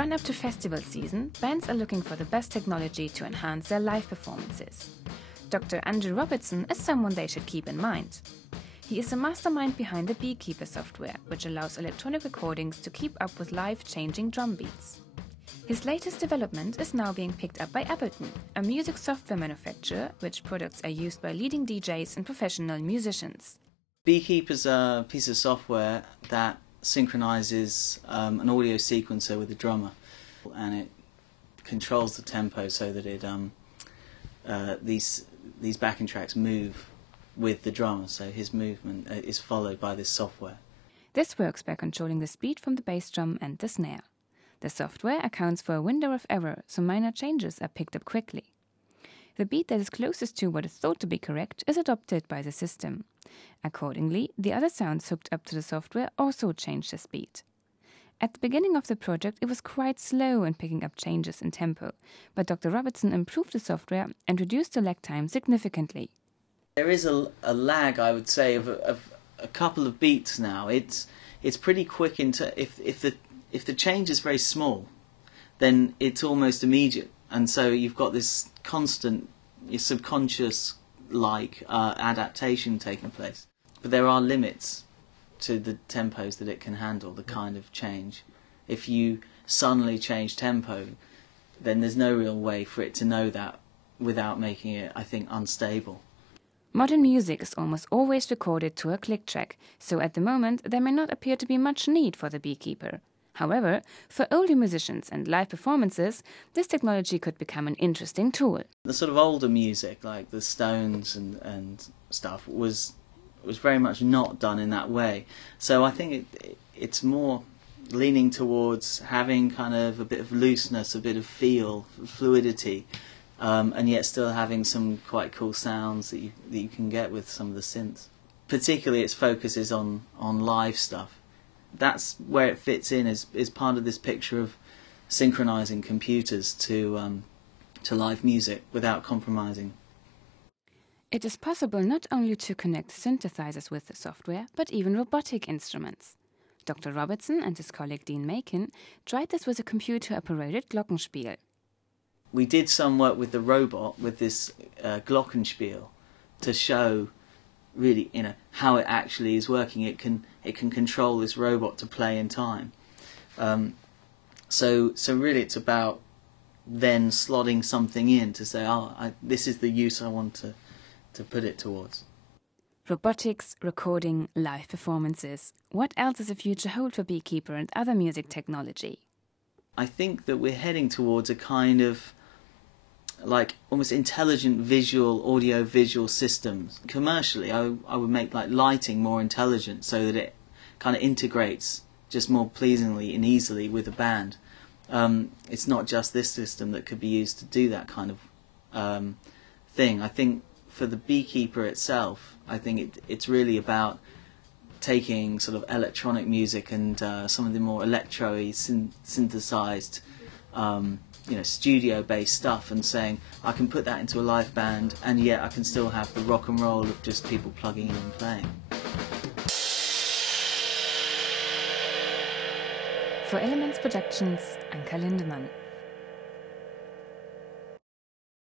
run up to festival season, bands are looking for the best technology to enhance their live performances. Dr. Andrew Robertson is someone they should keep in mind. He is the mastermind behind the Beekeeper software, which allows electronic recordings to keep up with live-changing drum beats. His latest development is now being picked up by Ableton, a music software manufacturer, which products are used by leading DJs and professional musicians. Beekeeper's a piece of software that synchronises an audio sequencer with the drummer, and it controls the tempo so that it these backing tracks move with the drummer, so his movement is followed by this software. This works by controlling the speed from the bass drum and the snare. The software accounts for a window of error, so minor changes are picked up quickly. The beat that is closest to what is thought to be correct is adopted by the system. Accordingly, the other sounds hooked up to the software also change their speed. At the beginning of the project, it was quite slow in picking up changes in tempo, but Dr. Robertson improved the software and reduced the lag time significantly. There is a lag, I would say, of a couple of beats now. It's pretty quick into if the change is very small, then it's almost immediate, and so you've got this constant, your subconscious adaptation taking place. But there are limits to the tempos that it can handle, the kind of change. If you suddenly change tempo, then there's no real way for it to know that without making it, I think, unstable. Modern music is almost always recorded to a click track, so at the moment there may not appear to be much need for the Beekeeper. However, for older musicians and live performances, this technology could become an interesting tool. The sort of older music, like the Stones and stuff, was very much not done in that way. So I think it's more leaning towards having kind of a bit of looseness, a bit of feel, fluidity, and yet still having some quite cool sounds that you can get with some of the synths. Particularly its focus is on live stuff. That's where it fits in as part of this picture of synchronising computers to live music without compromising. It is possible not only to connect synthesizers with the software, but even robotic instruments. Dr. Robertson and his colleague Dean Macon tried this with a computer-operated glockenspiel. We did some work with the robot, with this glockenspiel, to show really, how it actually is working. It can control this robot to play in time. So really, it's about then slotting something in to say, this is the use I want to put it towards. Robotics, recording, live performances. What else does the future hold for Beekeeper and other music technology? I think that we're heading towards a kind of like almost intelligent audio-visual systems. Commercially, I would make like lighting more intelligent so that it kind of integrates just more pleasingly and easily with a band. It's not just this system that could be used to do that kind of thing. I think for the Beekeeper itself, I think it's really about taking sort of electronic music and some of the more electro-y synthesized studio-based stuff, and saying I can put that into a live band and yet I can still have the rock and roll of just people plugging in and playing. For Elements Productions, Anka Lindemann.